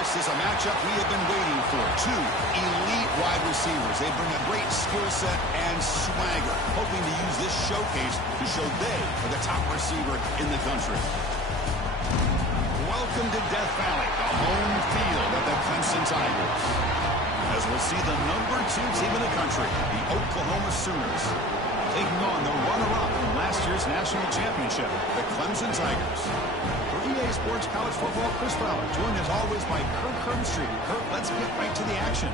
This is a matchup we have been waiting for. Two elite wide receivers. They bring a great skill set and swagger, hoping to use this showcase to show they are the top receiver in the country. Welcome to Death Valley, the home field of the Clemson Tigers. As we'll see the #2 team in the country, the Oklahoma Sooners, taking on the runner-up in last year's national championship, the Clemson Tigers. For EA Sports College Football, Chris Fowler, joined as always by Kirk Herbstreit. Kirk, let's get right to the action.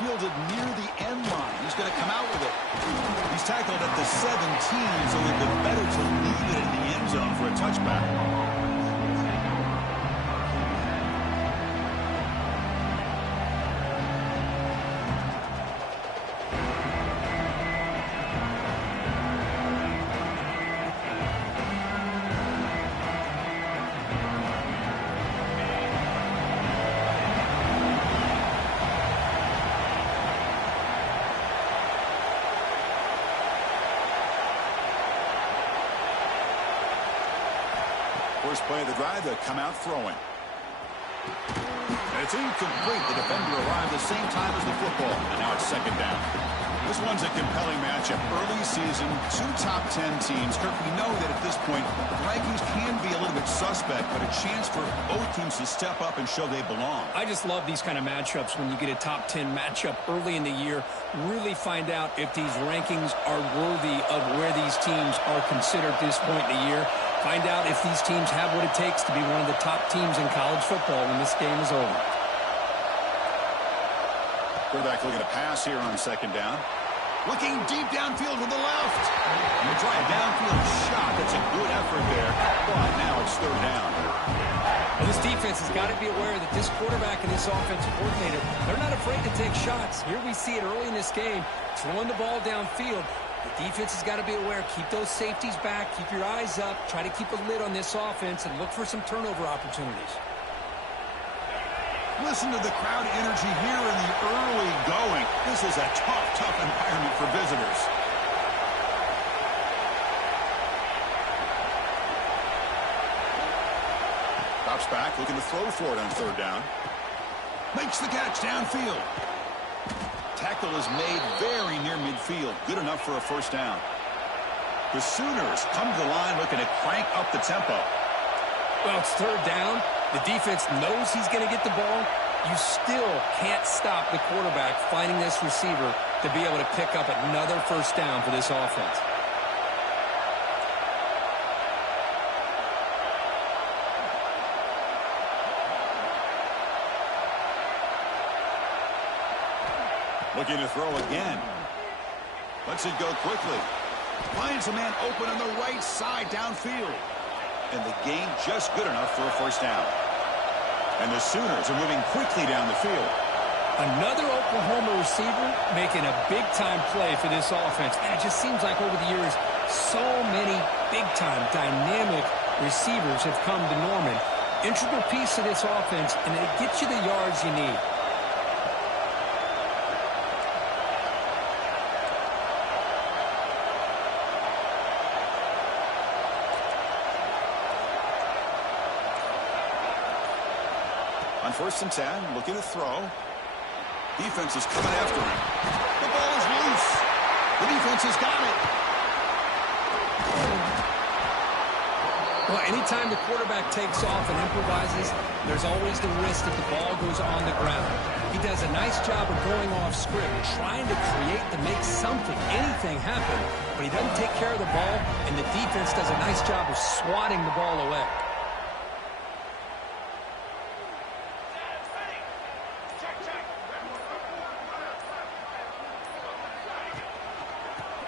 Fielded near the end line. He's going to come out with it. He's tackled at the 17, so it'd been better to leave it in the end zone for a touchback. First play of the drive, they'll come out throwing. And it's incomplete. The defender arrived the same time as the football. And now it's second down. This one's a compelling matchup. Early season, 2 top 10 teams. Kirk, we know that at this point, the rankings can be a little bit suspect, but a chance for both teams to step up and show they belong. I just love these kind of matchups when you get a top 10 matchup early in the year. Really find out if these rankings are worthy of where these teams are considered at this point in the year. Find out if these teams have what it takes to be one of the top teams in college football when this game is over. Quarterback looking to pass here on second down. Looking deep downfield to the left. And they try a downfield shot. That's a good effort there. But now it's third down. Well, this defense has got to be aware that this quarterback and this offensive coordinator, they're not afraid to take shots. Here we see it early in this game, throwing the ball downfield. The defense has got to be aware. Keep those safeties back. Keep your eyes up. Try to keep a lid on this offense and look for some turnover opportunities. Listen to the crowd energy here in the early going. This is a tough environment for visitors. Drops back, looking to throw for it on third down. Makes the catch downfield. Tackle is made very near midfield. Good enough for a first down. The Sooners come to the line looking to crank up the tempo. Well, it's third down. The defense knows he's going to get the ball. You still can't stop the quarterback finding this receiver to be able to pick up another first down for this offense. Looking to throw again. Lets it go quickly. Finds a man open on the right side downfield. And the gain just good enough for a first down. And the Sooners are moving quickly down the field. Another Oklahoma receiver making a big-time play for this offense. And it just seems like over the years, so many big-time, dynamic receivers have come to Norman. Integral piece of this offense, and they get you the yards you need. On 1st and 10, looking to throw. Defense is coming after him. The ball is loose. The defense has got it. Well, anytime the quarterback takes off and improvises, there's always the risk that the ball goes on the ground. He does a nice job of going off script, trying to create to make something, anything happen, but he doesn't take care of the ball, and the defense does a nice job of swatting the ball away.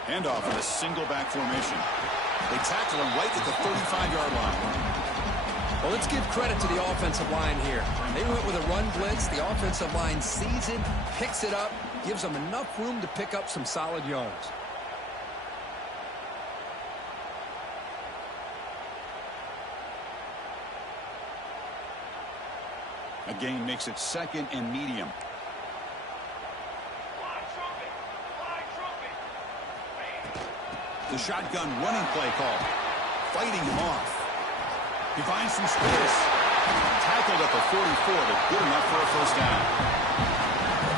Handoff in a single back formation. They tackle him right at the 35-yard line. Well, let's give credit to the offensive line here. They went with a run blitz. The offensive line sees it, picks it up, gives them enough room to pick up some solid yards. A gain makes it 2nd and medium. The shotgun running play call. Fighting him off. He finds some space. Tackled at the 44, but good enough for a first down.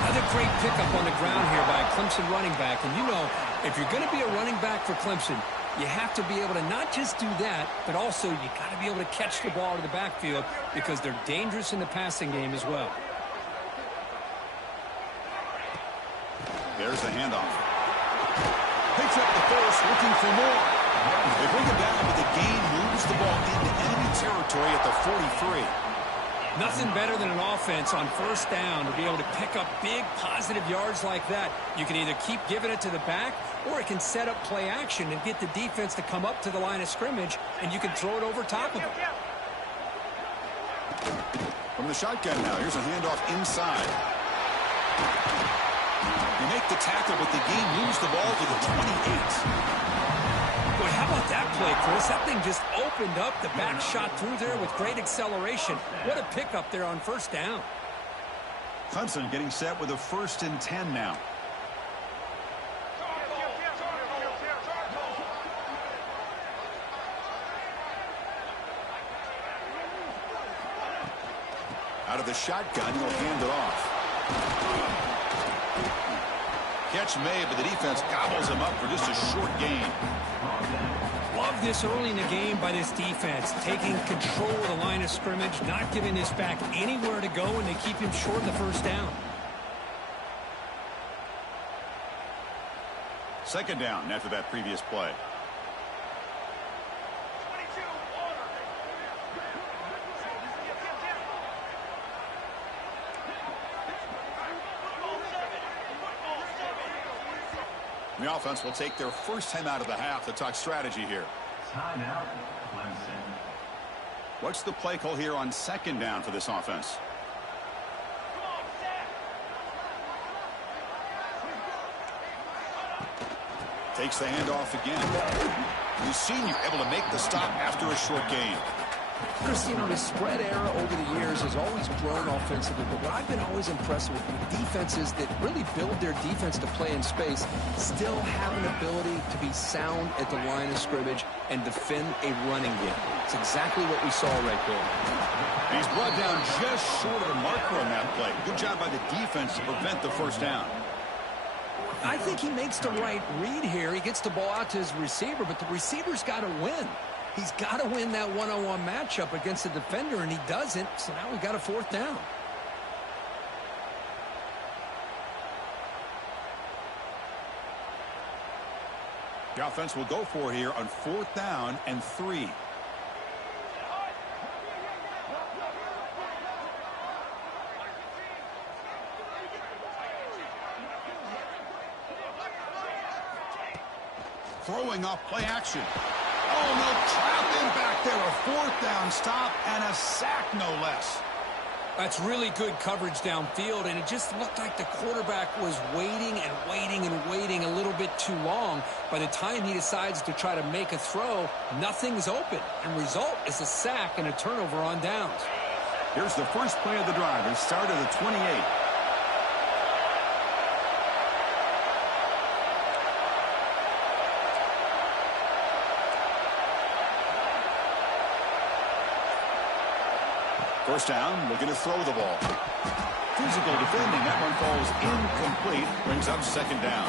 Another great pickup on the ground here by a Clemson running back. And you know, if you're going to be a running back for Clemson, you have to be able to not just do that, but also you got to be able to catch the ball to the backfield because they're dangerous in the passing game as well. There's the handoff. Picks up the first, looking for more. They bring him down, but the gain moves the ball into enemy territory at the 43. Nothing better than an offense on first down to be able to pick up big positive yards like that. You can either keep giving it to the back, or it can set up play action and get the defense to come up to the line of scrimmage, and you can throw it over top of them. From the shotgun now, here's a handoff inside. They make the tackle, but the gain moves the ball to the 28. Boy, how about that play, Chris? That thing just opened up. The back shot through there with great acceleration. What a pickup there on first down. Clemson getting set with a 1st and 10 now. Out of the shotgun, he'll hand it off. Catch made, but the defense gobbles him up for just a short gain. Love this early in the game by this defense, taking control of the line of scrimmage, not giving this back anywhere to go, and they keep him short of the first down. 2nd down after that previous play. The offense will take their first time out of the half to talk strategy here. Timeout, Clemson. What's the play call here on 2nd down for this offense? Takes the handoff again. The senior able to make the stop after a short gain. Chris, you know, the spread era over the years has always grown offensively, but what I've been always impressed with defenses that really build their defense to play in space still have an ability to be sound at the line of scrimmage and defend a running game. It's exactly what we saw right there. He's brought down just short of the marker on that play. Good job by the defense to prevent the first down. I think he makes the right read here. He gets the ball out to his receiver, but the receiver's got to win. He's got to win that one-on-one matchup against the defender, and he doesn't, so now we got a 4th down. The offense will go for it here on 4th down and 3. Throwing off play action. Oh, no, trapped in back there. A 4th down stop and a sack, no less. That's really good coverage downfield, and it just looked like the quarterback was waiting and waiting and waiting a little bit too long. By the time he decides to try to make a throw, nothing's open, and result is a sack and a turnover on downs. Here's the first play of the drive. It started at the 28. First down, looking to throw the ball. Physical defending, that one falls incomplete, brings up 2nd down.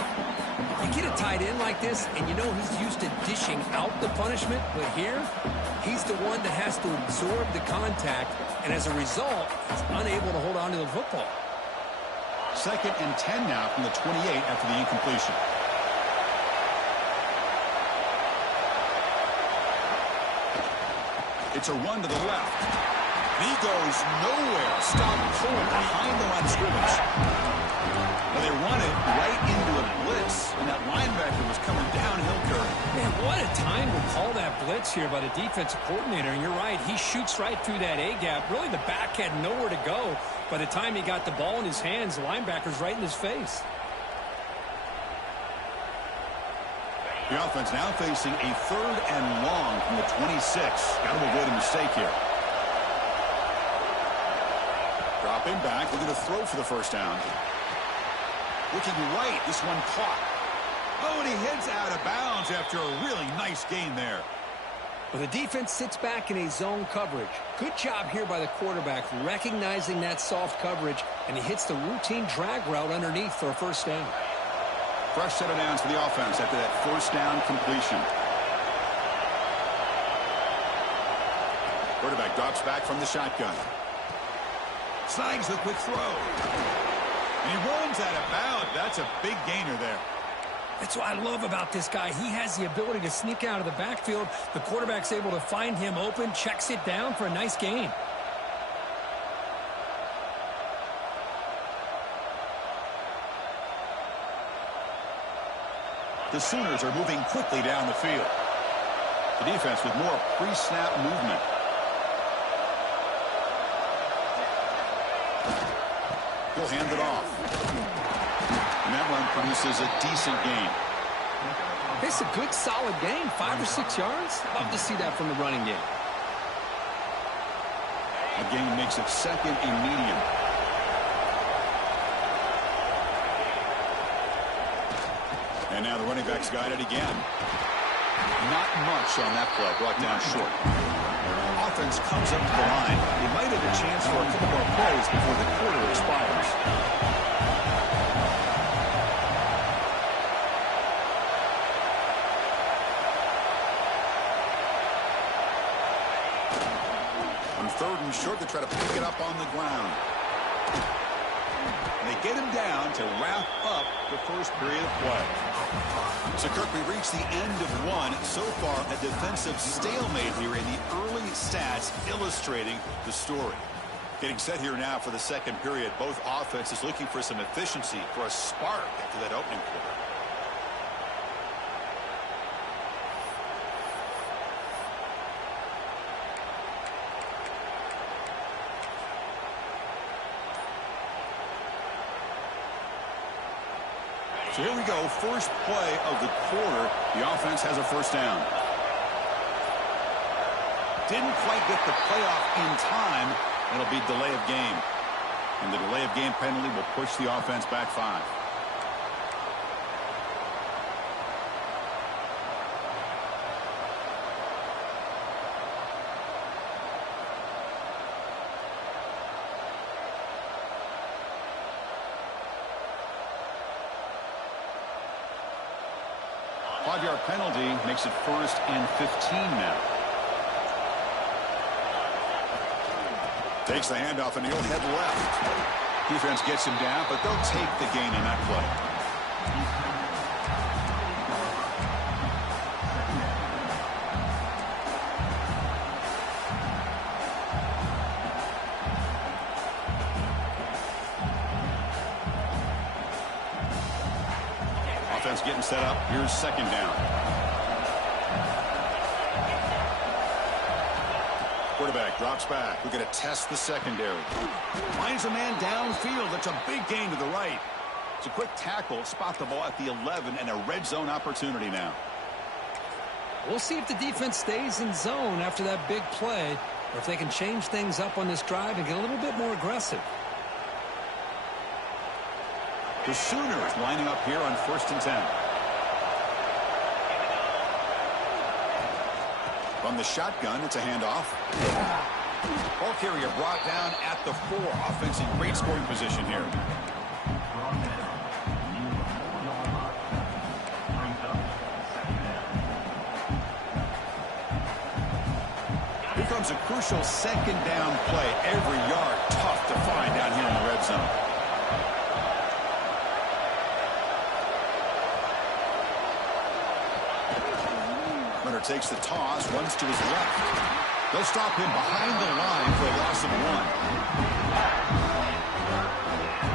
You get a tight end like this, and you know he's used to dishing out the punishment, but here, he's the one that has to absorb the contact, and as a result, he's unable to hold on to the football. 2nd and 10 now from the 28 after the incompletion. It's a run to the left. He goes nowhere. Stop pulling behind the line of scrimmage. Well, they run it right into a blitz, and that linebacker was coming downhill curve. Man, what What a time to call that blitz here by the defensive coordinator. And you're right, he shoots right through that A-gap. Really, the back had nowhere to go. By the time he got the ball in his hands, the linebacker's right in his face. The offense now facing a 3rd and long from the 26. Got to avoid a mistake here. Dropping back, looking to throw for the first down. Looking right, this one caught. Oh, and he heads out of bounds after a really nice gain there. Well, the defense sits back in a zone coverage. Good job here by the quarterback, recognizing that soft coverage, and he hits the routine drag route underneath for a first down. Fresh set of downs for the offense after that first down completion. Quarterback drops back from the shotgun. Snags the quick throw. And he runs out of bounds. That's a big gainer there. That's what I love about this guy. He has the ability to sneak out of the backfield. The quarterback's able to find him open, checks it down for a nice gain. The Sooners are moving quickly down the field. The defense with more pre-snap movement. He'll hand it off. And that run produces a decent gain. It's a good, solid gain. 5 or 6 yards. Love to see that from the running game. A gain makes it 2nd and medium. And now the running back's got it again. Not much on that play. Brought down short. Offense comes up to the line. They might have a chance for a couple more plays before the quarter expires. On 3rd and short, they try to pick it up on the ground. And they get him down to wrap up the first period of play. So, Kirk, we reached the end of one. So far, a defensive stalemate here in the early stats illustrating the story. Getting set here now for the second period. Both offenses looking for some efficiency, for a spark after that opening quarter. So here we go, first play of the quarter. The offense has a first down. Didn't quite get the playoff in time. It'll be delay of game. And the delay of game penalty will push the offense back 5. Five-yard penalty makes it 1st and 15 now. Takes the handoff and he'll head left. Defense gets him down, but they'll take the gain on that play. Offense getting set up. Here's 2nd down. Quarterback drops back. We're going to test the secondary. Finds a man downfield. That's a big gain to the right. It's a quick tackle. Spot the ball at the 11 and a red zone opportunity now. We'll see if the defense stays in zone after that big play, or if they can change things up on this drive and get a little bit more aggressive. The Sooners lining up here on 1st and 10. From the shotgun, it's a handoff. Ball carrier brought down at the 4. Offense in great scoring position here. Here comes a crucial 2nd down play. Every yard tough to find down here in the red zone. Runner takes the toss, runs to his left. They'll stop him behind the line for a loss of 1.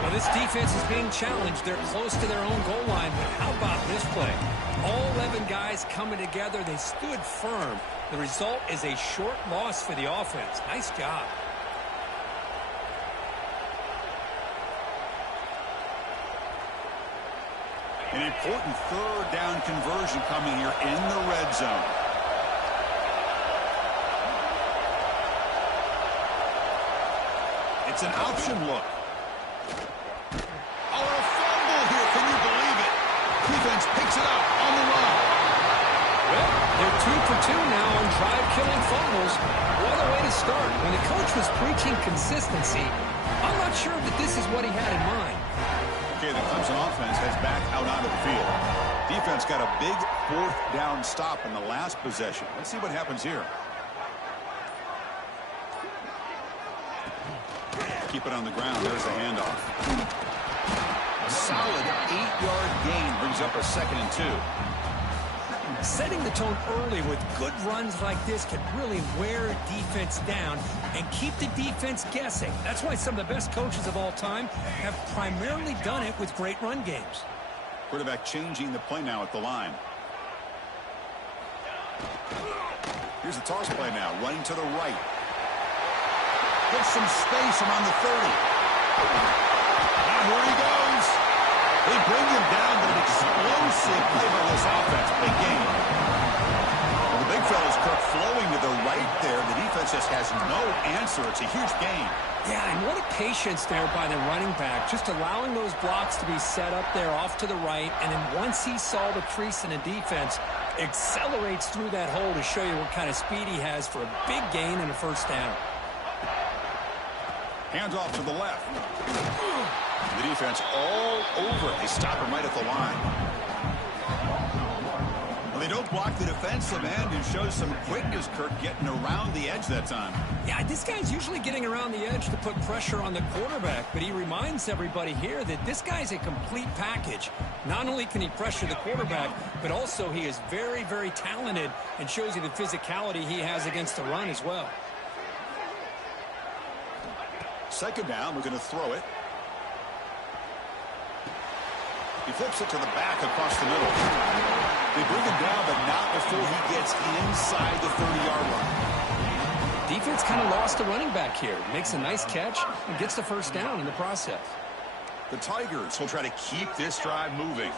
Well, Well, this defense is being challenged. They're close to their own goal line, but how about this play? All 11 guys coming together. They stood firm. The result is a short loss for the offense. Nice job. An important third down conversion coming here in the red zone. It's an option look. Oh, a fumble here. Can you believe it? Defense picks it up on the run. Well, they're 2 for 2 now on drive-killing fumbles. What a way to start. When the coach was preaching consistency, I'm not sure that this is what he had in mind. Okay, the Clemson offense heads back out onto the field. Defense got a big fourth down stop in the last possession. Let's see what happens here. Keep it on the ground. There's the handoff. A solid 8-yard gain brings up a 2nd and 2. Setting the tone early with good runs like this can really wear a defense down and keep the defense guessing. That's why some of the best coaches of all time have primarily done it with great run games. Quarterback changing the play now at the line. Here's the toss play now, running to the right. Gets some space around the 30. And here he goes. They bring him down, but an explosive play by this offense. Big game. Well, the big fella's Kirk flowing to the right there. The defense just has no answer. It's a huge gain. Yeah, and what a patience there by the running back, just allowing those blocks to be set up there off to the right, and then once he saw the crease in the defense, accelerates through that hole to show you what kind of speed he has for a big gain and a first down. Hands off to the left. The defense all over it. They stop him right at the line. Well, they don't block the defensive end and show some quickness, Kirk, getting around the edge that time. Yeah, this guy's usually getting around the edge to put pressure on the quarterback, but he reminds everybody here that this guy's a complete package. Not only can he pressure the quarterback, but also he is very, very talented and shows you the physicality he has against the run as well. 2nd down, we're going to throw it. He flips it to the back across the middle. They bring him down, but not before he gets inside the 30-yard line. Defense kind of lost the running back here. Makes a nice catch and gets the first down in the process. The Tigers will try to keep this drive moving.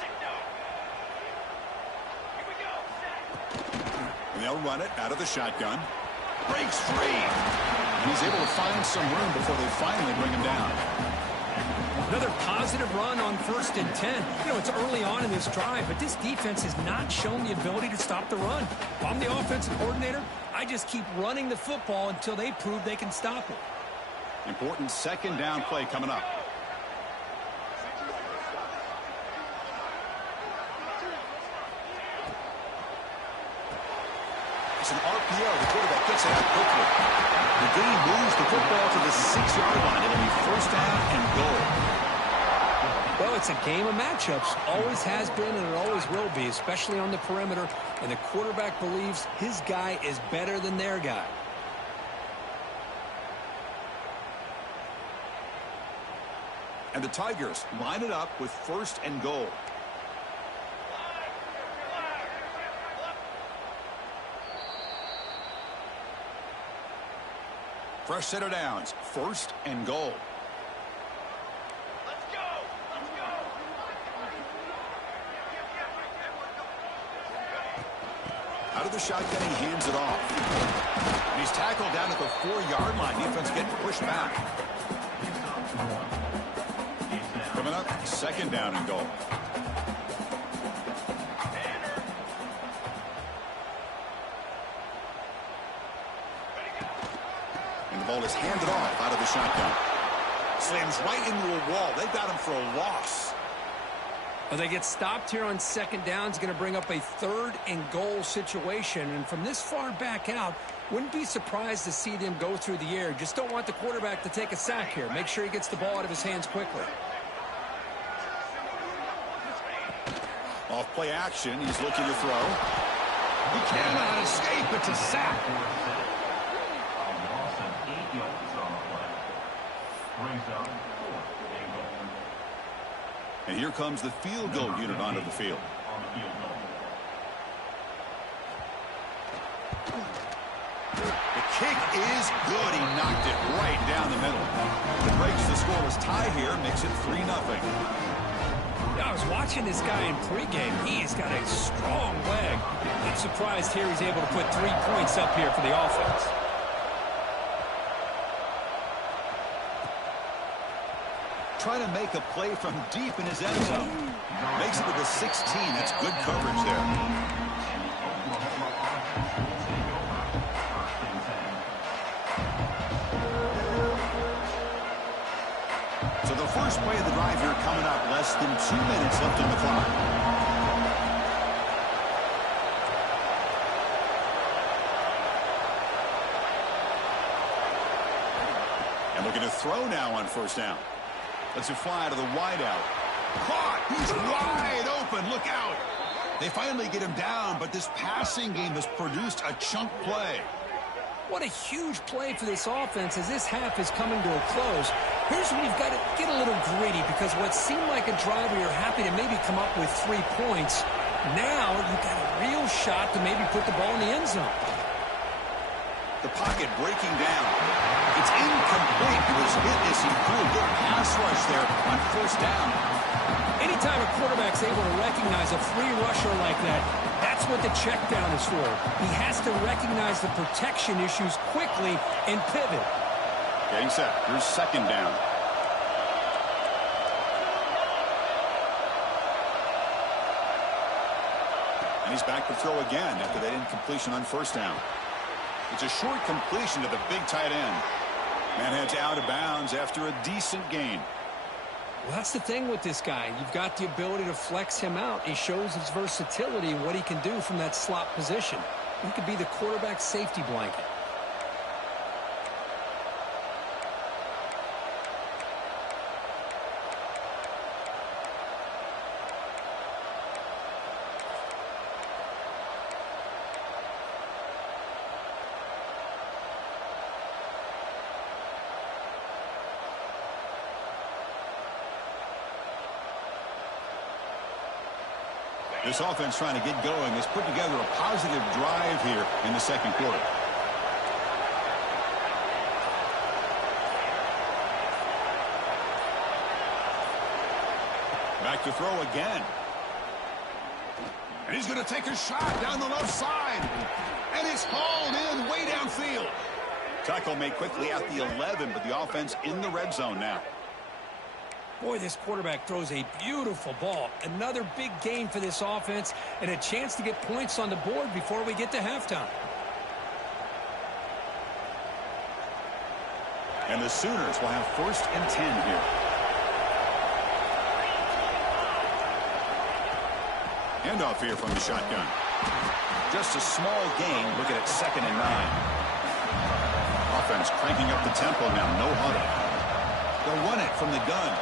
And they'll run it out of the shotgun. Breaks free. And he's able to find some room before they finally bring him down. Another positive run on 1st and 10. You know, it's early on in this drive, but this defense has not shown the ability to stop the run. If I'm the offensive coordinator, I just keep running the football until they prove they can stop it. Important 2nd down play coming up. It's an RPO. The quarterback gets it out quickly. The game moves the football to the 6-yard line. It'll be 1st down and goal. Well, it's a game of matchups. Always has been and it always will be, especially on the perimeter. And the quarterback believes his guy is better than their guy. And the Tigers line it up with 1st and goal. Fresh set of downs. 1st and goal. Let's go. Let's go. Out of the shotgun, he hands it off. And he's tackled down at the 4-yard line. Defense getting pushed back. Coming up, 2nd down and goal. And the ball is handed off out of the shotgun. Slams right into a wall. They got him for a loss. Well, they get stopped here on 2nd down. It's going to bring up a 3rd and goal situation. And from this far back out, wouldn't be surprised to see them go through the air. Just don't want the quarterback to take a sack here. Make sure he gets the ball out of his hands quickly. Off play action. He's looking to throw. He cannot escape. It's a sack. A loss of 8 yards on the play. Brings up 4th and goal. And here comes the field goal unit onto the field. The kick is good. He knocked it right down the middle. It breaks the scoreless tie here, makes it 3-0. Yeah, I was watching this guy in pregame. He's got a strong leg. Not surprised here he's able to put 3 points up here for the offense. Trying to make a play from deep in his end zone. Makes it to the 16. That's good coverage there. So the first play of the drive here coming up, less than 2 minutes left in the clock. And looking to throw now on first down. Let's it fly to the wideout. Caught! He's wide open. Look out! They finally get him down, but this passing game has produced a chunk play. What a huge play for this offense as this half is coming to a close. Here's where you've got to get a little greedy because what seemed like a drive where you're happy to maybe come up with 3 points, now you've got a real shot to maybe put the ball in the end zone. The pocket breaking down. It's incomplete. It was hit as he threw a good pass rush there on first down. Anytime a quarterback's able to recognize a free rusher like that, that's what the check down is for. He has to recognize the protection issues quickly and pivot. Getting set. Here's second down. And he's back to throw again after that incompletion on first down. It's a short completion to the big tight end. Man heads out of bounds after a decent gain. Well, that's the thing with this guy. You've got the ability to flex him out. He shows his versatility and what he can do from that slot position. He could be the quarterback safety blanket. This offense trying to get going has put together a positive drive here in the second quarter. Back to throw again. And he's going to take a shot down the left side. And it's hauled in way downfield. Tackle made quickly at the 11, but the offense in the red zone now. Boy, this quarterback throws a beautiful ball. Another big gain for this offense and a chance to get points on the board before we get to halftime. And the Sooners will have 1st and 10 here. Handoff here from the shotgun. Just a small gain. Looking at 2nd and 9. Offense cranking up the tempo now. No huddle. They'll run it from the gun.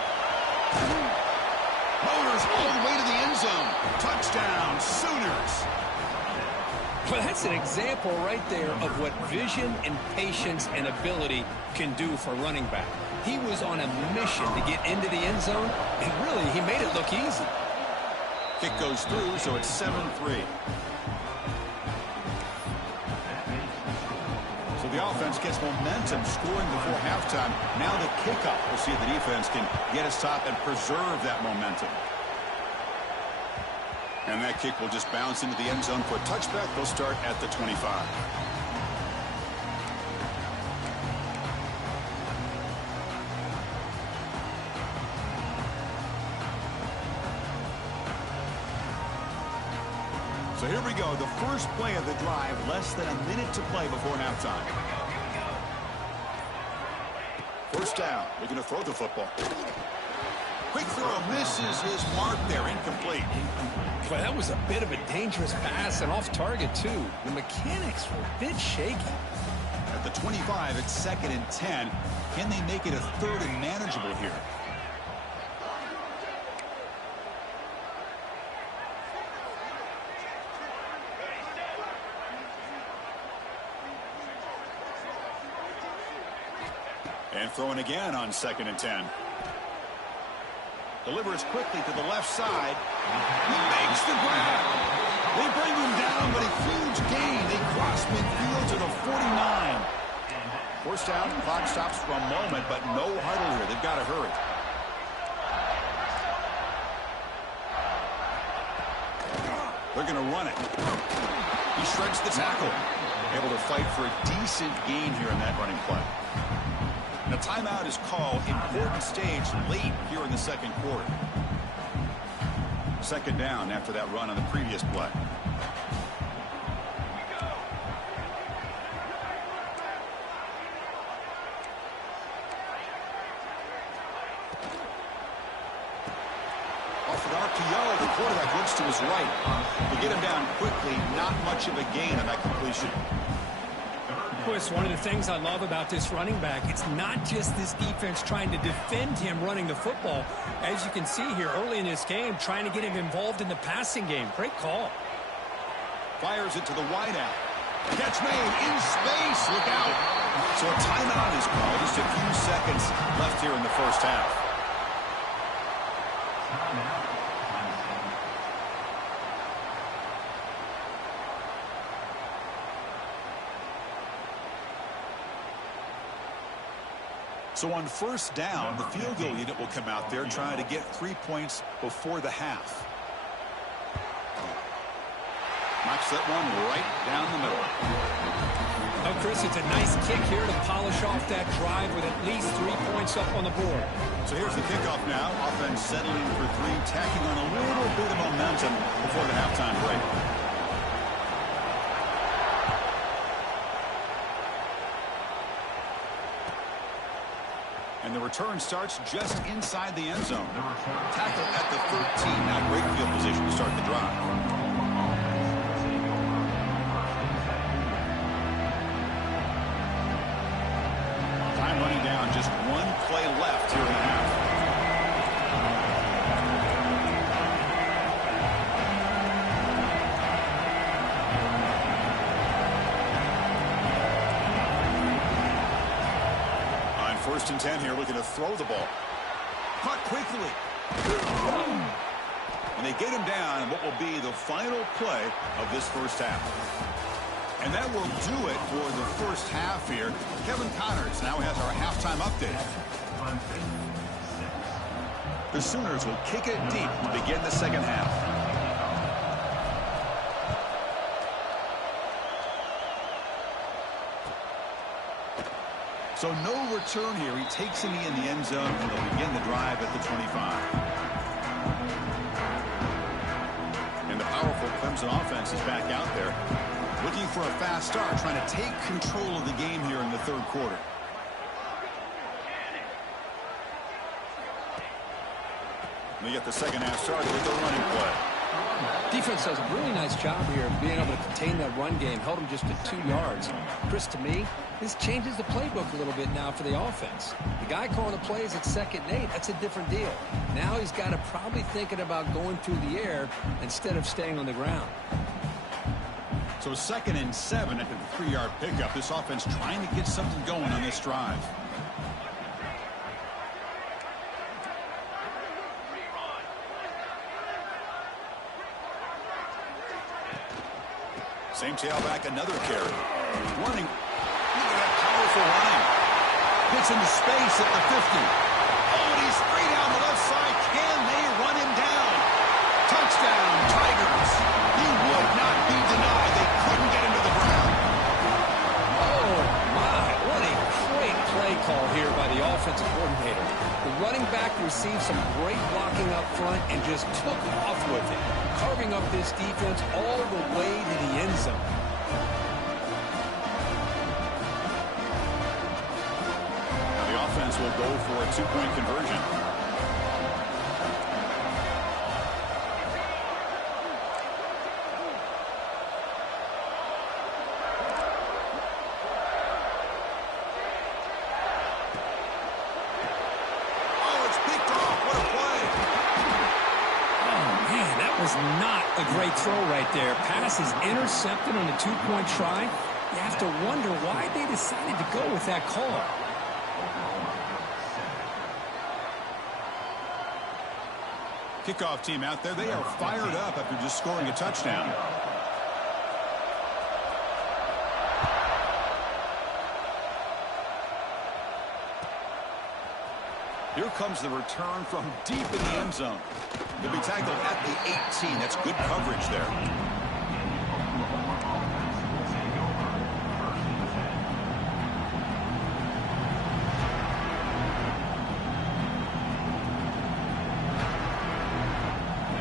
Motors all the way to the end zone. Touchdown, Sooners. Well, that's an example right there of what vision and patience and ability can do for running back. He was on a mission to get into the end zone, and really, he made it look easy. Kick goes through, so it's 7-3. So the offense gets momentum, scoring before halftime. Now the kickoff. We'll see if the defense can get a stop and preserve that momentum. And that kick will just bounce into the end zone for a touchback. They'll start at the 25. So here we go, the first play of the drive, less than a minute to play before halftime. First down, looking to throw the football. Quick throw, misses his mark there, incomplete. Well, that was a bit of a dangerous pass and off target, too. The mechanics were a bit shaky. At the 25, it's 2nd and 10. Can they make it a 3rd and manageable here? And throwing again on 2nd and 10. Delivers quickly to the left side. He makes the grab. They bring him down, but a huge gain. They cross midfield to the 49. Forced out, clock stops for a moment, but no huddle here. They've got to hurry. They're going to run it. He shreds the tackle. Able to fight for a decent gain here in that running play. And a timeout is called. Important stage late here in the second quarter. Second down after that run on the previous play. Off an RPO, the quarterback looks to his right. They get him down quickly. Not much of a gain on that completion. Chris, one of the things I love about this running back, it's not just this defense trying to defend him running the football. As you can see here early in this game, trying to get him involved in the passing game. Great call. Fires it to the wideout. Catch made in space. Look out. So a timeout is called. Just a few seconds left here in the first half. So on first down, the field goal unit will come out there trying to get 3 points before the half. Knocks that one right down the middle. Oh, Chris, it's a nice kick here to polish off that drive with at least 3 points up on the board. So here's the kickoff now. Offense settling for three, tacking on a little bit of momentum before the halftime break. And the return starts just inside the end zone. Tackle at the 13. Now great field position to start the drive. Time running down. Just one play left here in the half. First and 10 here, looking to throw the ball. Caught quickly. And they get him down in what will be the final play of this first half. And that will do it for the first half here. Kevin Connors now has our halftime update. The Sooners will kick it deep to begin the second half. So no return here. He takes him in the end zone, and they'll begin the drive at the 25. And the powerful Clemson offense is back out there, looking for a fast start, trying to take control of the game here in the third quarter. And they get the second half started with the running play. Defense does a really nice job here of being able to contain that run game, held them just to 2 yards. Chris, to me, this changes the playbook a little bit now for the offense. The guy calling the plays at 2nd and 8, that's a different deal. Now he's got to probably thinking about going through the air instead of staying on the ground. So 2nd and 7 at the 3-yard pickup. This offense trying to get something going on this drive. Same tailback, another carry. Running. Look at that powerful running. Gets into space at the 50. Oh, and he's free down the left side. Can they run him down? Touchdown, Tigers. He would not be denied. They couldn't get him to the ground. Oh, my. What a great play call here by the offensive coordinator. The running back received some great blocking up front and just took off with it, carving up this defense all the way to the end zone. Now the offense will go for a 2-point conversion. Not a great throw right there. Pass is intercepted on a 2-point try. You have to wonder why they decided to go with that call. Kickoff team out there, they are fired up after just scoring a touchdown. Here comes the return from deep in the end zone. He'll be tackled at the 18. That's good coverage there.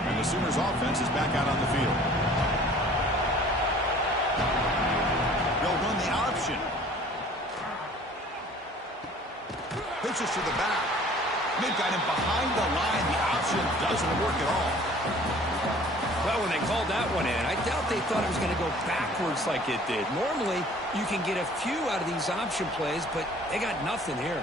And the Sooners offense is back out on the field. They'll run the option. Pitches to the back. They've got him behind the line. The option doesn't work at all. Well, when they called that one in, I doubt they thought it was going to go backwards like it did. Normally, you can get a few out of these option plays, but they got nothing here.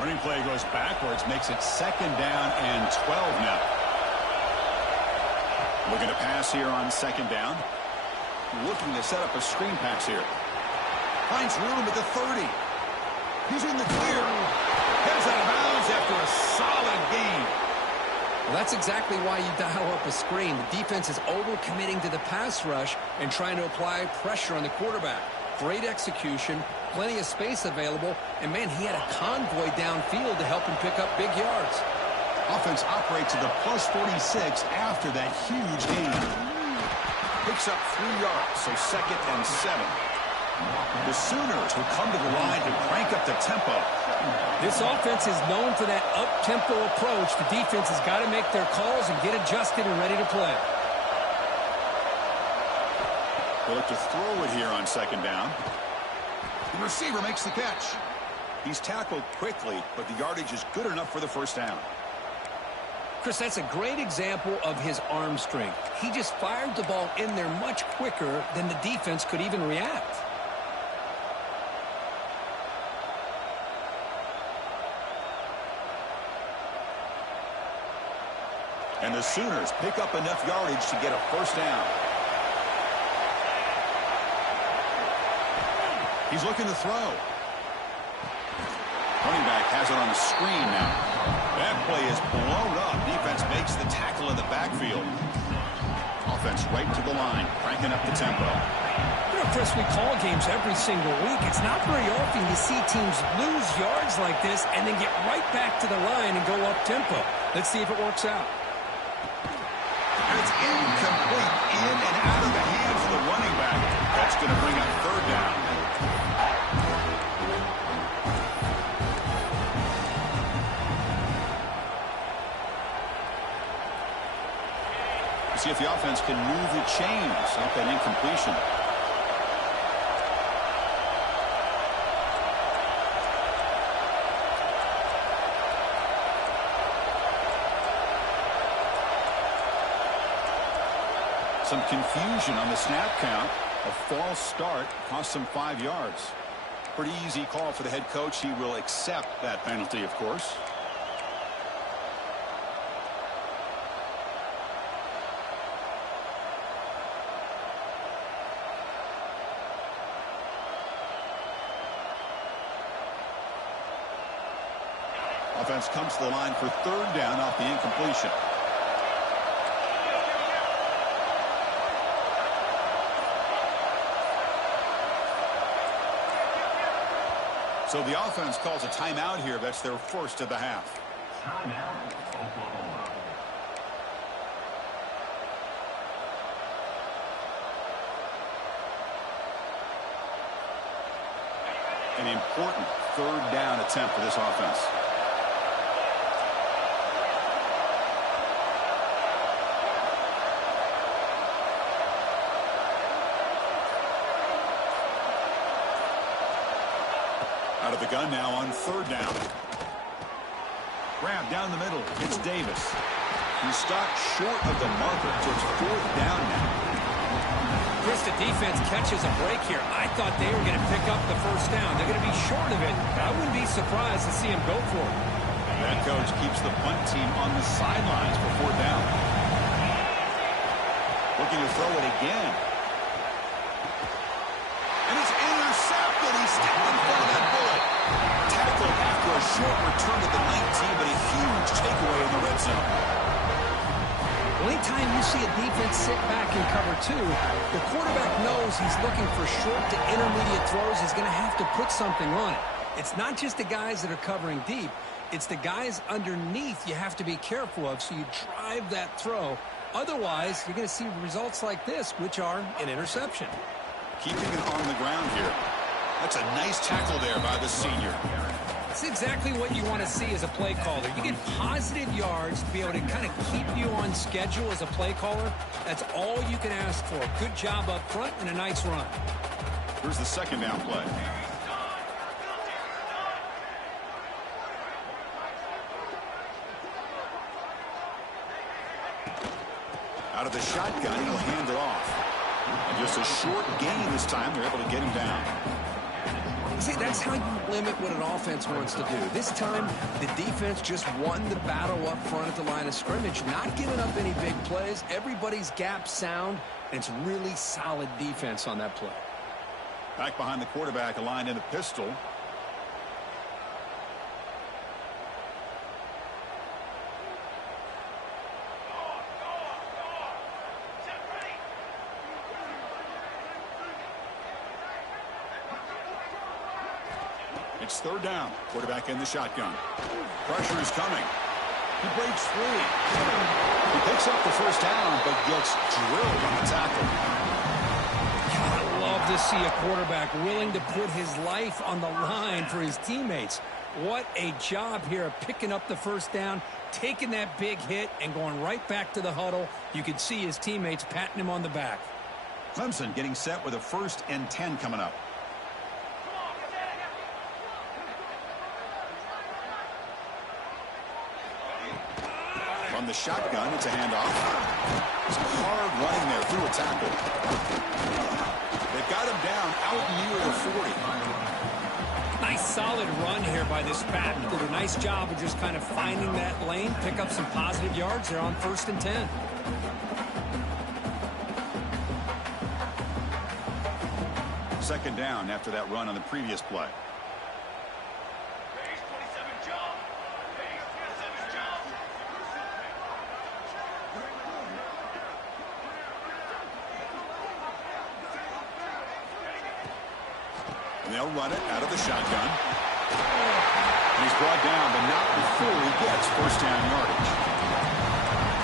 Running play goes backwards, makes it 2nd down and 12 now. Looking to pass here on 2nd down. Looking to set up a screen pass here. Finds room at the 30. He's in the clear. Heads out of bounds after a solid gain. Well, that's exactly why you dial up a screen. The defense is over-committing to the pass rush and trying to apply pressure on the quarterback. Great execution, plenty of space available, and, man, he had a convoy downfield to help him pick up big yards. Offense operates to the plus 46 after that huge gain. Picks up 3 yards, so 2nd and 7. The Sooners will come to the line to crank up the tempo. This offense is known for that up-tempo approach. The defense has got to make their calls and get adjusted and ready to play. They'll look to throw it here on 2nd down. The receiver makes the catch. He's tackled quickly, but the yardage is good enough for the 1st down. Chris, that's a great example of his arm strength. He just fired the ball in there much quicker than the defense could even react. And the Sooners pick up enough yardage to get a 1st down. He's looking to throw. Running back has it on the screen now. That play is blown up. Defense makes the tackle in the backfield. Offense right to the line, cranking up the tempo. You know, Chris, we call games every single week. It's not very often you see teams lose yards like this and then get right back to the line and go up tempo. Let's see if it works out. And it's incomplete. In and out of the hands of the running back. That's going to bring up 3rd down. See if the offense can move the chains off that incompletion. Some confusion on the snap count. A false start cost him 5 yards. Pretty easy call for the head coach. He will accept that penalty, of course. Offense comes to the line for 3rd down off the incompletion. So the offense calls a timeout here. That's their 1st of the half. Timeout, Oklahoma. An important 3rd down attempt for this offense. Out of the gun now on 3rd down. Grab down the middle. It's Davis. He's stopped short of the marker, so it's 4th down now. Chris, the defense catches a break here. I thought they were going to pick up the 1st down. They're going to be short of it. I wouldn't be surprised to see him go for it. That coach keeps the punt team on the sidelines for 4th down. Looking to throw it again. And it's intercepted. He stepped in front of that bullet. Tackled after a short return to the 19, but a huge takeaway in the red zone. Well, anytime you see a defense sit back in cover two, the quarterback knows he's looking for short to intermediate throws. He's going to have to put something on it. It's not just the guys that are covering deep. It's the guys underneath you have to be careful of, so you drive that throw. Otherwise, you're going to see results like this, which are an interception. Keeping it on the ground here. That's a nice tackle there by the senior. It's exactly what you want to see as a play caller. You get positive yards to be able to kind of keep you on schedule as a play caller. That's all you can ask for. Good job up front and a nice run. Here's the second down play. Out of the shotgun, he'll hand it off. And just a short gain this time. They're able to get him down. See, that's how you limit what an offense wants to do. This time, the defense just won the battle up front at the line of scrimmage, not giving up any big plays. Everybody's gap sound, and it's really solid defense on that play. Back behind the quarterback, aligned in the pistol. It's third down. Quarterback in the shotgun. Pressure is coming. He breaks free. He picks up the first down, but gets drilled on the tackle. I love to see a quarterback willing to put his life on the line for his teammates. What a job here of picking up the first down, taking that big hit, and going right back to the huddle. You could see his teammates patting him on the back. Clemson getting set with a 1st and 10 coming up. From the shotgun, it's a handoff. It's hard running there through a tackle. They've got him down out near the 40. Nice solid run here by this back. Did a nice job of just kind of finding that lane, pick up some positive yards. They're on 1st and 10. Second down after that run on the previous play. And they'll run it out of the shotgun. And he's brought down, but not before he gets first down yardage.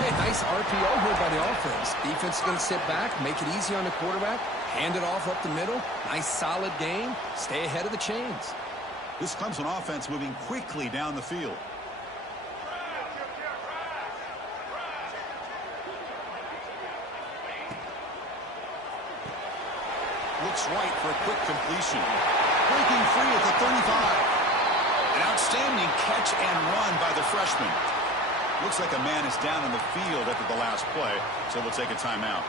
Okay, nice RPO here by the offense. Defense is going to sit back, make it easy on the quarterback, hand it off up the middle. Nice solid gain. Stay ahead of the chains. This Clemson offense moving quickly down the field. Looks right for a quick completion. Breaking free at the 35. An outstanding catch and run by the freshman. Looks like a man is down on the field after the last play, so we'll take a timeout.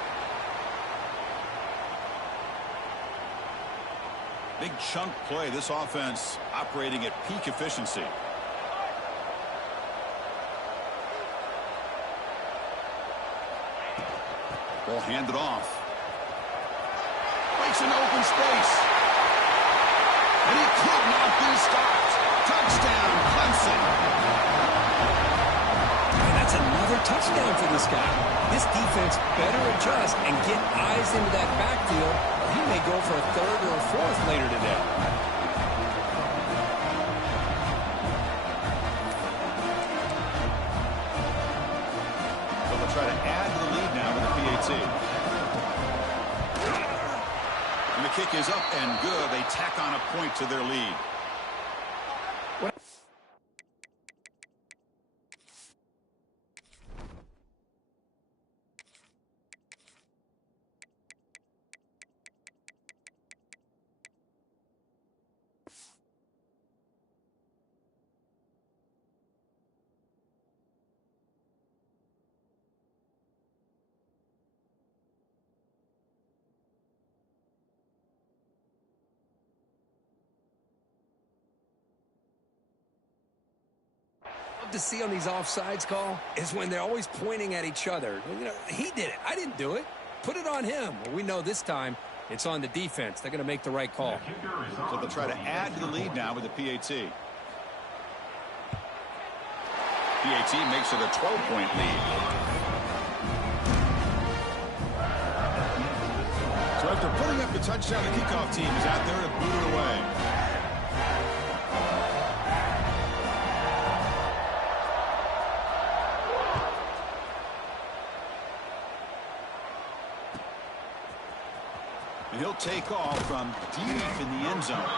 Big chunk play. This offense operating at peak efficiency. Ball handed off. Breaks into open space. And he could not be stopped. Touchdown, Clemson. And that's another touchdown for this guy. This defense better adjust and get eyes into that backfield. He may go for a 3rd or a 4th later today. So they'll try to add to the lead now with the PAT. And the kick is up and good. They tack on a point to their lead. To see on these offsides call is when they're always pointing at each other. You know, he did it. I didn't do it. put it on him. Well, we know this time it's on the defense. They're going to make the right call. So they'll try to add to the lead now with the PAT. PAT makes it a 12-point lead. So after putting up the touchdown, the kickoff team is out there to boot it away. And he'll take off from deep in the end zone.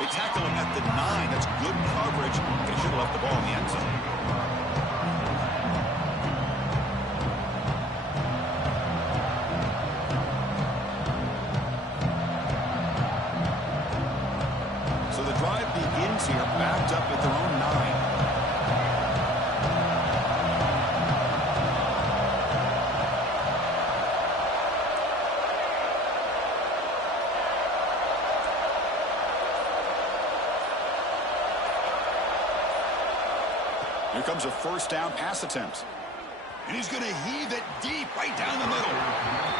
They tackle him at the 9. That's good coverage. They should have left the ball in the end zone. Here backed up at their own 9. Here comes a first down pass attempt. And he's going to heave it deep right down the middle.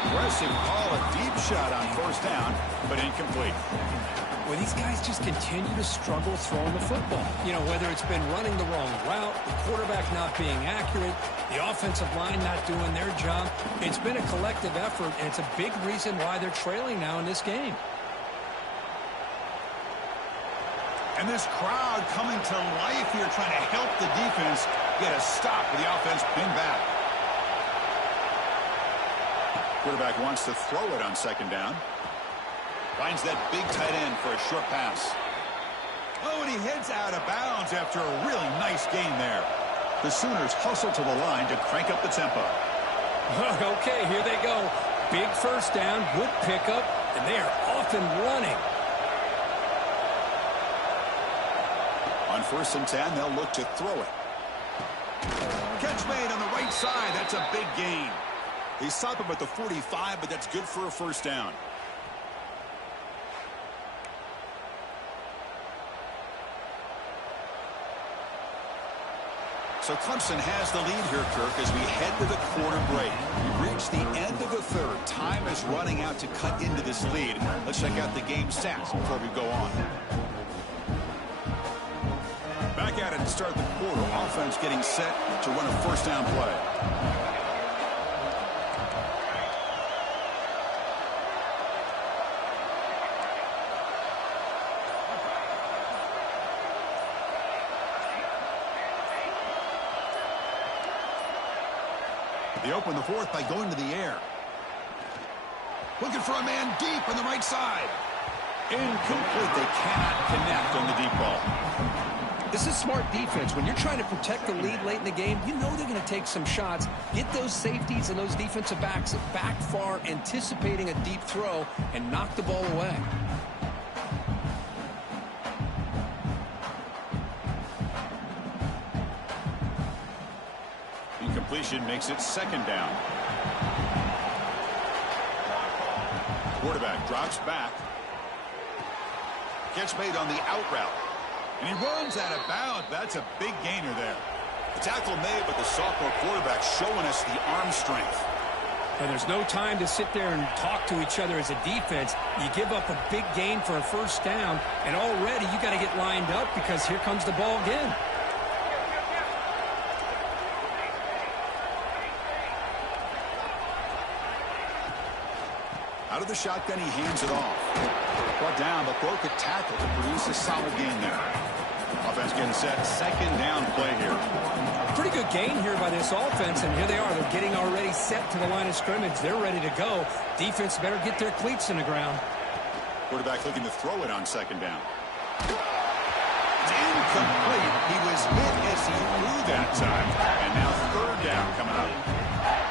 Aggressive call, a deep shot on first down, but incomplete. Well, these guys just continue to struggle throwing the football. You know, whether it's been running the wrong route, the quarterback not being accurate, the offensive line not doing their job. It's been a collective effort, and it's a big reason why they're trailing now in this game. And this crowd coming to life here, trying to help the defense get a stop with the offense pinned back. Quarterback wants to throw it on second down. Finds that big tight end for a short pass. Oh, and he heads out of bounds after a really nice gain there. The Sooners hustle to the line to crank up the tempo. Okay, here they go. Big first down, good pickup, and they are off and running. On 1st and 10, they'll look to throw it. Catch made on the right side. That's a big gain. They stop him at the 45, but that's good for a first down. So Clemson has the lead here, Kirk, as we head to the quarter break. We reach the end of the third. Time is running out to cut into this lead. Let's check out the game stats before we go on. Back at it to start the quarter. Offense getting set to run a first down play. They open the fourth by going to the air. Looking for a man deep on the right side. Incomplete. They cannot connect on the deep ball. This is smart defense. When you're trying to protect the lead late in the game, you know they're going to take some shots. Get those safeties and those defensive backs back far, anticipating a deep throw, and knock the ball away. Incompletion makes it second down. Quarterback drops back. Catch made on the out route. And he runs out of bounds. That's a big gainer there. The tackle made, but the sophomore quarterback showing us the arm strength. And there's no time to sit there and talk to each other as a defense. You give up a big gain for a first down, and already you got to get lined up because here comes the ball again. Out of the shotgun, he hands it off. Brought down, but broke a tackle to produce a solid gain there. Offense getting set. Second down play here. Pretty good gain here by this offense, and here they are. They're getting already set to the line of scrimmage. They're ready to go. Defense better get their cleats in the ground. Quarterback looking to throw it on second down. It's incomplete. He was hit as he threw that time. And now third down coming up.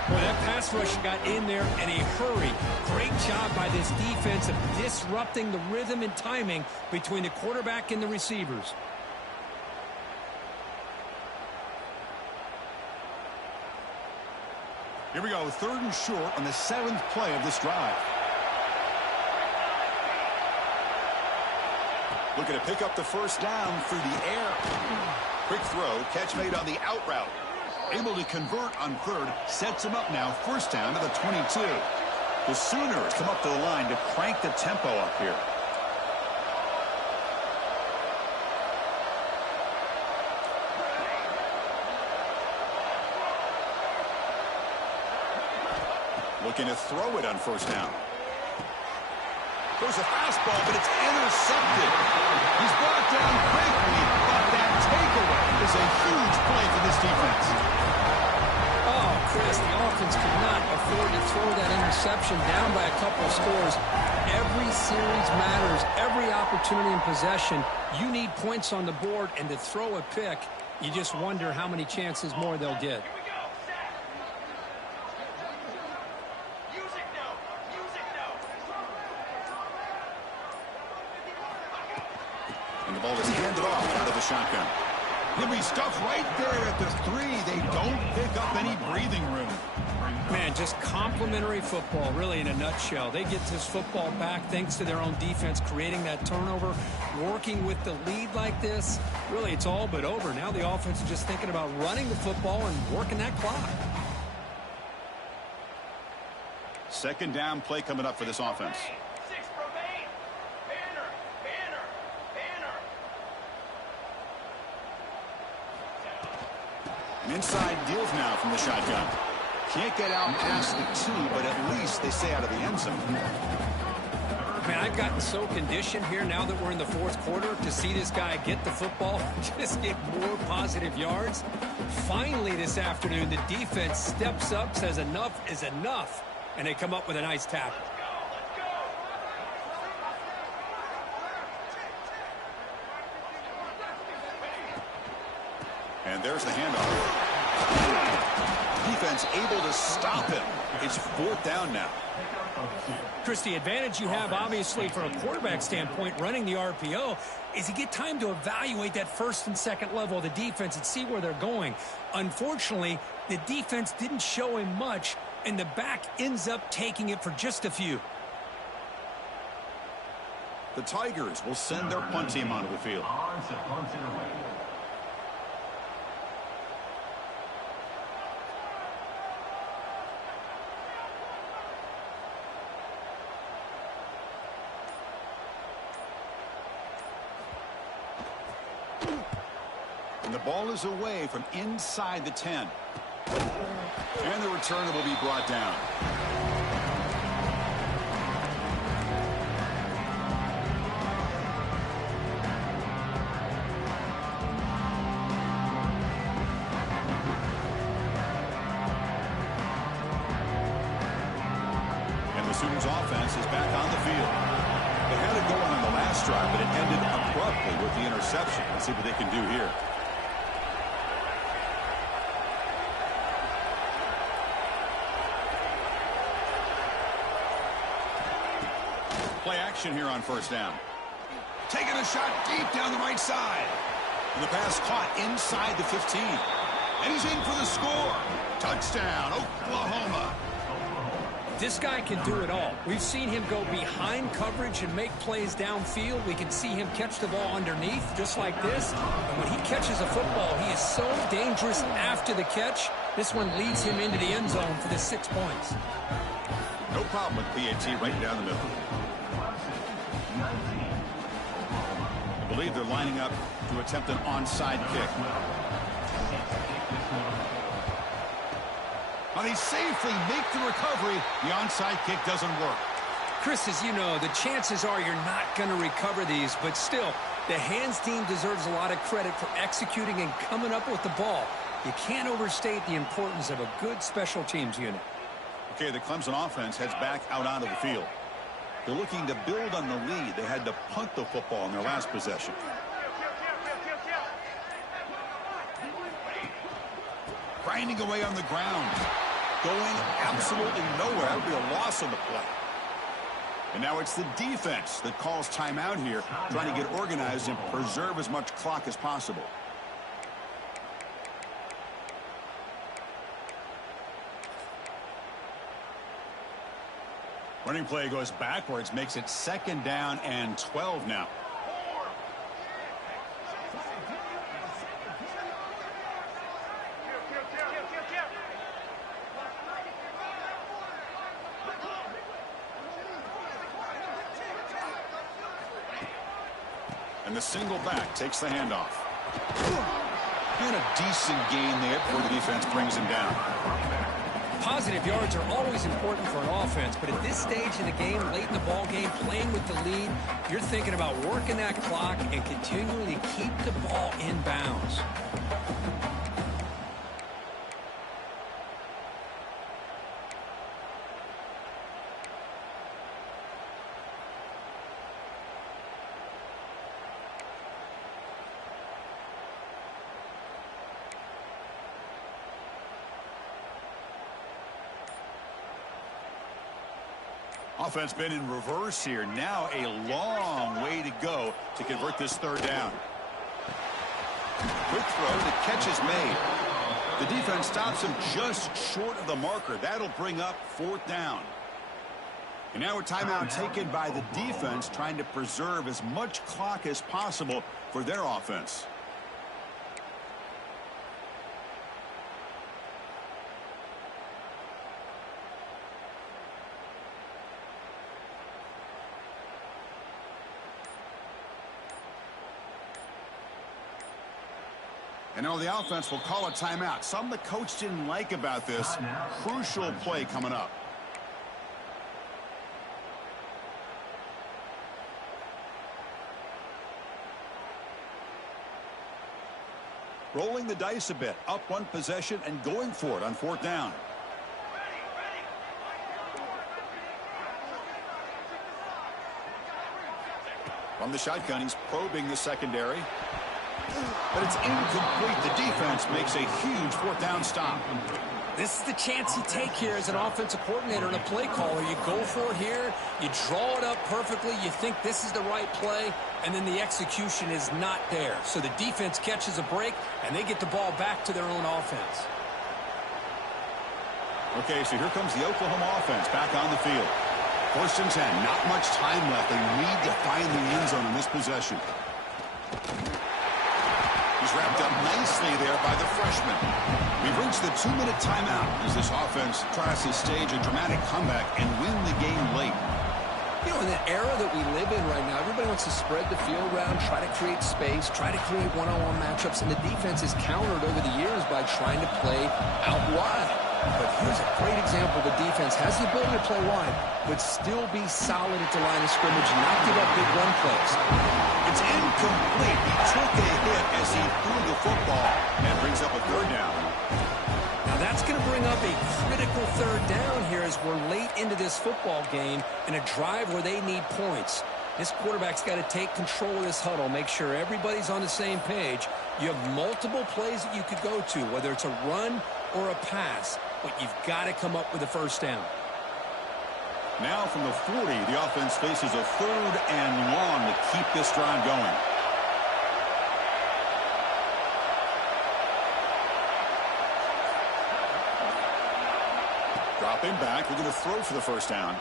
Boy, that pass rush got in there in a hurry. Great job by this defense of disrupting the rhythm and timing between the quarterback and the receivers. Here we go, third and short on the 7th play of this drive. Looking to pick up the first down through the air. Quick throw, catch made on the out route. Able to convert on third, sets him up now, first down to the 22. The Sooners come up to the line to crank the tempo up here. Looking to throw it on first down. There's a fastball, but it's intercepted. He's brought down quickly, but that takeaway is a huge play for this defense. Oh, Chris, the offense could not afford to throw that interception down by a couple of scores. Every series matters. Every opportunity in possession, you need points on the board, and to throw a pick, you just wonder how many chances more they'll get. And the ball is handed off out of the shotgun. He'll be stuffed right there at the 3. They don't pick up any breathing room. Man, just complimentary football, really, in a nutshell. They get this football back thanks to their own defense, creating that turnover, working with the lead like this. Really, it's all but over. Now the offense is just thinking about running the football and working that clock. Second down play coming up for this offense. Inside deals now from the shotgun. Can't get out past the 2, but at least they stay out of the end zone. Man, I've gotten so conditioned here now that we're in the fourth quarter to see this guy get the football, just get more positive yards. Finally this afternoon, the defense steps up, says enough is enough, and they come up with a nice tackle. And there's the handoff. Defense able to stop him. It's fourth down now. Chris, the advantage you have, obviously, from a quarterback standpoint, running the RPO, is you get time to evaluate that first and second level of the defense and see where they're going. Unfortunately, the defense didn't show him much, and the back ends up taking it for just a few. The Tigers will send their punt team onto the field. And the ball is away from inside the 10. And the returner will be brought down. And the Sooners offense is back on the field. They had it going on the last drive, but it ended abruptly with the interception. Let's see what they can do here. Play action here on first down. Taking a shot deep down the right side. And the pass caught inside the 15. And he's in for the score. Touchdown, Oklahoma. This guy can do it all. We've seen him go behind coverage and make plays downfield. We can see him catch the ball underneath, just like this. And when he catches a football, he is so dangerous after the catch. This one leads him into the end zone for the 6 points. No problem with PAT right down the middle. I believe they're lining up to attempt an onside kick. But he safely make the recovery. The onside kick doesn't work. Chris, as you know, the chances are you're not going to recover these, but still, the hands team deserves a lot of credit for executing and coming up with the ball. You can't overstate the importance of a good special teams unit. Okay, the Clemson offense heads back out onto the field. They're looking to build on the lead. They had to punt the football in their last possession. Grinding away on the ground. Going absolutely nowhere. That would be a loss on the play. And now it's the defense that calls timeout here, trying to get organized and preserve as much clock as possible. Running play goes backwards, makes it second down and 12 now. And the single back takes the handoff. And a decent gain there before the defense brings him down. Positive yards are always important for an offense, but at this stage in the game, late in the ball game, playing with the lead, you're thinking about working that clock and continuing to keep the ball in bounds. Offense been in reverse here. Now a long way to go to convert this third down. Quick throw. The catch is made. The defense stops him just short of the marker. That'll bring up fourth down. And now a timeout taken by the defense, trying to preserve as much clock as possible for their offense. And now the offense will call a timeout. Something the coach didn't like about this. Crucial play coming up. Rolling the dice a bit. Up one possession and going for it on fourth down. From the shotgun, he's probing the secondary. But it's incomplete. The defense makes a huge fourth down stop. This is the chance you take here as an offensive coordinator and a play caller. You go for it here. You draw it up perfectly. You think this is the right play, and then the execution is not there. So the defense catches a break, and they get the ball back to their own offense. Okay, so here comes the Oklahoma offense back on the field. 1st and 10. Not much time left. They need to find the end zone in this possession. He's wrapped up nicely there by the freshman. We've reached the 2-minute timeout as this offense tries to stage a dramatic comeback and win the game late. You know, in the era that we live in right now, everybody wants to spread the field around, try to create space, try to create one-on-one matchups, and the defense is countered over the years by trying to play out wide. But here's a great example. The defense has the ability to play wide, but still be solid at the line of scrimmage and not give up big run plays. It's incomplete. He took a hit as he threw the football and brings up a third down. Now that's going to bring up a critical third down here as we're late into this football game in a drive where they need points. This quarterback's got to take control of this huddle, make sure everybody's on the same page. You have multiple plays that you could go to, whether it's a run or a pass, but you've got to come up with a first down. Now from the 40, the offense faces a third and long to keep this drive going. Dropping back, looking to throw for the first down.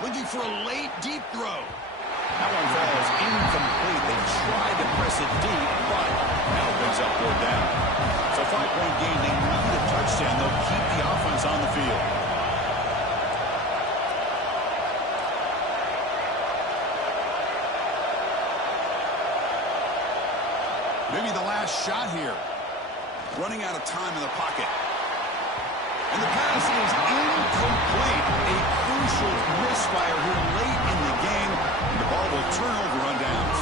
Looking for a late, deep throw. That one falls incomplete. They tried to press it deep, but now brings up fourth down. So 5-point game, they need a touchdown. They'll keep the offense on the field. Maybe the last shot here. Running out of time in the pocket. And the pass is incomplete. A crucial misfire here late in the game. And the ball will turn over on downs.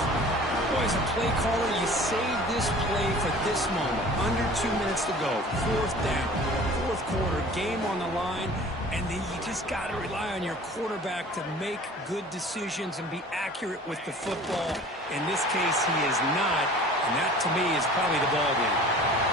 Boy, as a play caller, you save this play for this moment. Under 2 minutes to go. Fourth down. Fourth quarter, game on the line. And then you just got to rely on your quarterback to make good decisions and be accurate with the football. In this case, he is not. And that, to me, is probably the ball game.